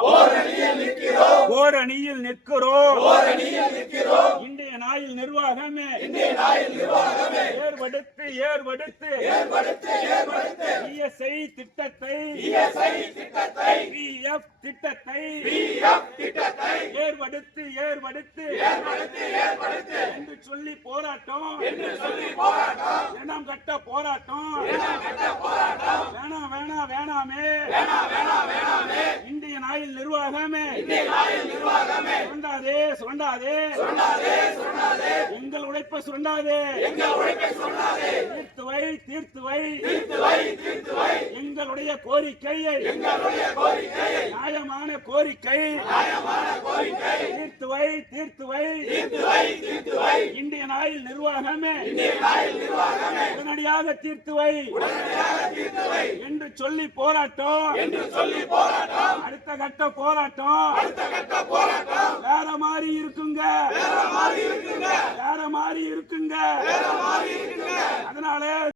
ஓர் அணியில் நிற்கிறோம். இன்றைய நாயில் நிர்வாகமே. ஏற்படுத்து ஏற்படுத்து. இஎஸ்ஐ திட்டத்தை. திட்டத்தை. ஏற்படுத்து ஏற்படுத்து. என்று சொல்லி போராட்டம். வேணாம் கட்ட போராட்டம். வேணாம். வேணாம் வேணாமே. இந்திய நாயில் நிர்வாகமே. சுரண்டாதே சுரண்டாதே. எங்கள் உழைப்பை சுரண்டாதே. தீர்த்து வை தீர்த்து வை எங்களுடைய கோரிக்கையை நியாயமான கோரிக்கை. தீர்த்து வை தீர்த்து வை இந்திய நாயில் நிர்வாகமே. உடனடியாக தீர்த்து வை என்று சொல்லி போராட்டம். அடுத்த கட்ட போராட்டம். வேற மாதிரி இருக்குங்க. வேற மாதிரி இருக்குங்க. அதனால